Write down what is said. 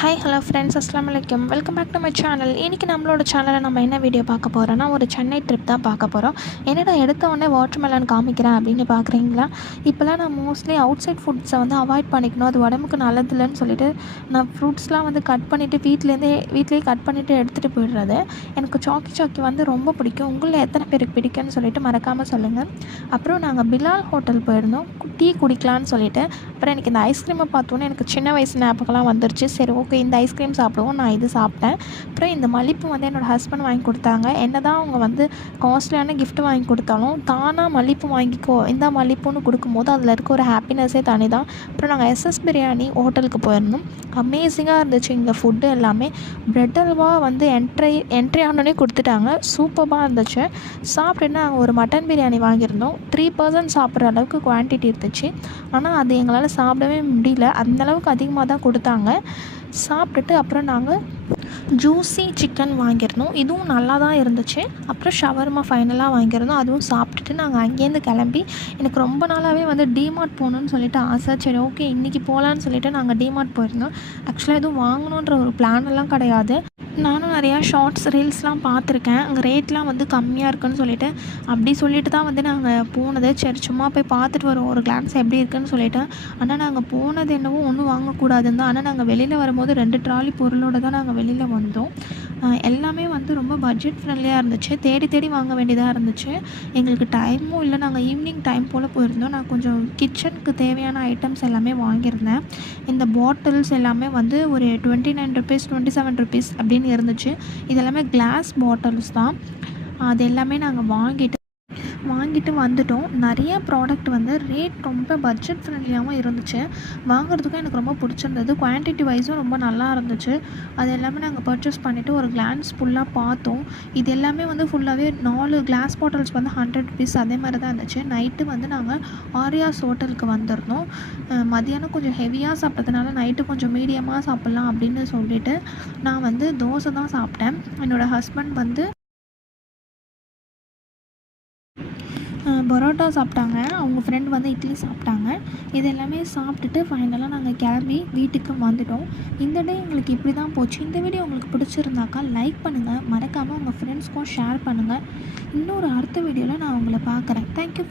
Hi hello friends, அஸ்ஸலாமு அலைக்கும். Welcome back to my channel. இன்றைக்கி நம்மளோட சேனலில் நம்ம என்ன வீடியோ பார்க்க போகிறோன்னா, ஒரு சென்னை ட்ரிப் தான் பார்க்க போகிறோம். என்னடா எடுத்த உடனே வாட்டர்மெலன் காமிக்கிறேன் அப்படின்னு பார்க்குறீங்களா? இப்போலாம் நான் மோஸ்ட்லி அவுட் சைட் ஃபுட்ஸை வந்து அவாய்ட் பண்ணிக்கணும், அது உடம்புக்கு நல்லதில்லைன்னு சொல்லிட்டு நான் ஃப்ரூட்ஸ்லாம் வந்து கட் பண்ணிவிட்டு வீட்டிலேயே கட் பண்ணிவிட்டு எடுத்துகிட்டு போயிடுறது. எனக்கு சாக்கி வந்து ரொம்ப பிடிக்கும். உங்களில் எத்தனை பேருக்கு பிடிக்கும்னு சொல்லிட்டு மறக்காமல் சொல்லுங்கள். அப்புறம் நாங்கள் பிலால் ஹோட்டல் போயிருந்தோம், டீ குடிக்கலான்னு சொல்லிட்டு. அப்புறம் எனக்கு இந்த ஐஸ்கிரீமை பார்த்தோன்னே எனக்கு சின்ன வயசு ஞாபகம்லாம் வந்துருச்சு. சரி, ஓகே, இந்த ஐஸ்கிரீம் சாப்பிடுவோம். நான் இது சாப்பிட்டேன். அப்புறம் இந்த மல்லிப்பூ வந்து என்னோடய ஹஸ்பண்ட் வாங்கி கொடுத்தாங்க. என்ன தான் அவங்க வந்து காஸ்ட்லியான கிஃப்ட் வாங்கி கொடுத்தாலும், தானாக மல்லிப்பூ வாங்கிக்கோ, இந்த மல்லிப்பூன்னு கொடுக்கும்போது அதில் இருக்க ஒரு ஹாப்பினஸ்ஸே தனி தான். அப்புறம் நாங்கள் எஸ்எஸ் பிரியாணி ஹோட்டலுக்கு போயிருந்தோம். அமேசிங்காக இருந்துச்சு இங்கே ஃபுட்டு எல்லாமே. பிரெட் அல்வா வந்து என்ட்ரி ஆனோடனே கொடுத்துட்டாங்க. சூப்பராக இருந்துச்சு. சாப்பிட்டுட்டு நாங்கள் ஒரு மட்டன் பிரியாணி வாங்கியிருந்தோம். 3 பர்சன்ட் சாப்பிட்ற அளவுக்கு குவான்டிட்டி இருந்துச்சு. ஆனால் அது எங்களால் சாப்பிடவே முடியல, அந்தளவுக்கு அதிகமாக தான் கொடுத்தாங்க. சாப்பிட்டுட்டு அப்புறம் நாங்கள் ஜூஸி சிக்கன் வாங்கியிருந்தோம். இதுவும் நல்லா தான் இருந்துச்சு. அப்புறம் ஷவர்மா ஃபைனலாக வாங்கியிருந்தோம். அதுவும் சாப்பிட்டுட்டு நாங்கள் அங்கேருந்து கிளம்பி, எனக்கு ரொம்ப நாளாகவே வந்து டிமார்ட் போகணுன்னு சொல்லிட்டு ஆசை. சரி, ஓகே, இன்றைக்கி போகலான்னு சொல்லிட்டு நாங்கள் டிமார்ட் போயிருந்தோம். ஆக்சுவலாக எதுவும் வாங்கணுன்ற ஒரு பிளான் எல்லாம் கிடையாது. நானும் நிறையா ஷார்ட்ஸ் ரீல்ஸ்லாம் பார்த்துருக்கேன். அங்கே ரேட்லாம் வந்து கம்மியாக இருக்குன்னு சொல்லிட்டு சொல்லிட்டு தான் வந்து நாங்கள் போனது. சரி, சும்மா போய் பார்த்துட்டு வரோம், ஒரு கிளான்ஸ் எப்படி இருக்குன்னு சொல்லிட்டு. ஆனால் நாங்கள் போனது என்னவோ ஒன்றும் வாங்கக்கூடாதுன்னு தான். ஆனால் நாங்கள் வெளியில் வரும்போது 2 ட்ராலி பொருளோடு தான் நாங்கள் வெளியில் வந்தோம். எல்லாமே வந்து ரொம்ப பட்ஜெட் ஃப்ரெண்ட்லியாக இருந்துச்சு. தேடி வாங்க வேண்டியதாக இருந்துச்சு. எங்களுக்கு டைமும் இல்லை. நாங்கள் ஈவினிங் டைம் போல் போயிருந்தோம். நான் கொஞ்சம் கிச்சனுக்கு தேவையான ஐட்டம்ஸ் எல்லாமே வாங்கியிருந்தேன். இந்த பாட்டில்ஸ் எல்லாமே வந்து ஒரு 29 ருபீஸ் 27 ருபீஸ் அப்படின்னு இருந்துச்சு. இது எல்லாமே கிளாஸ் பாட்டில்ஸ் தான். அது எல்லாமே நாங்கள் வாங்கிட்டு வந்துட்டோம். நிறைய ப்ராடக்ட் வந்து ரேட் ரொம்ப பட்ஜெட் ஃப்ரெண்ட்லியாகவும் இருந்துச்சு. வாங்குறதுக்கும் எனக்கு ரொம்ப பிடிச்சிருந்தது. குவான்டிட்டி வைஸும் ரொம்ப நல்லா இருந்துச்சு. அது எல்லாமே நாங்கள் பர்ச்சேஸ் பண்ணிவிட்டு ஒரு கிளான்ஸ் ஃபுல்லாக பார்த்தோம். இது எல்லாமே வந்து ஃபுல்லாகவே 4 கிளாஸ் பாட்டில்ஸ் வந்து 100 ருபீஸ் அதே மாதிரி தான் இருந்துச்சு. நைட்டு வந்து நாங்கள் ஆரியாஸ் ஹோட்டலுக்கு வந்திருந்தோம். மதியானம் கொஞ்சம் ஹெவியாக சாப்பிட்டதுனால நைட்டு கொஞ்சம் மீடியமாக சாப்பிட்லாம் அப்படின்னு சொல்லிட்டு நான் வந்து தோசை தான் சாப்பிட்டேன். என்னோடய ஹஸ்பண்ட் வந்து பரோட்டா சாப்பிட்டாங்க. அவங்க ஃப்ரெண்ட் வந்து இட்லி சாப்பிட்டாங்க. இது எல்லாமே சாப்பிட்டுட்டு ஃபைனலாக நாங்கள் கிளம்பி வீட்டுக்கு வந்துட்டோம். இந்த டே எங்களுக்கு இப்படி தான் போச்சு. இந்த வீடியோ உங்களுக்கு பிடிச்சிருந்தாக்கா லைக் பண்ணுங்கள், மறக்காமல் உங்கள் ஃப்ரெண்ட்ஸ்க்கும் ஷேர் பண்ணுங்கள். இன்னொரு அடுத்த வீடியோவில் நான் உங்களை பார்க்குறேன். தேங்க்யூ.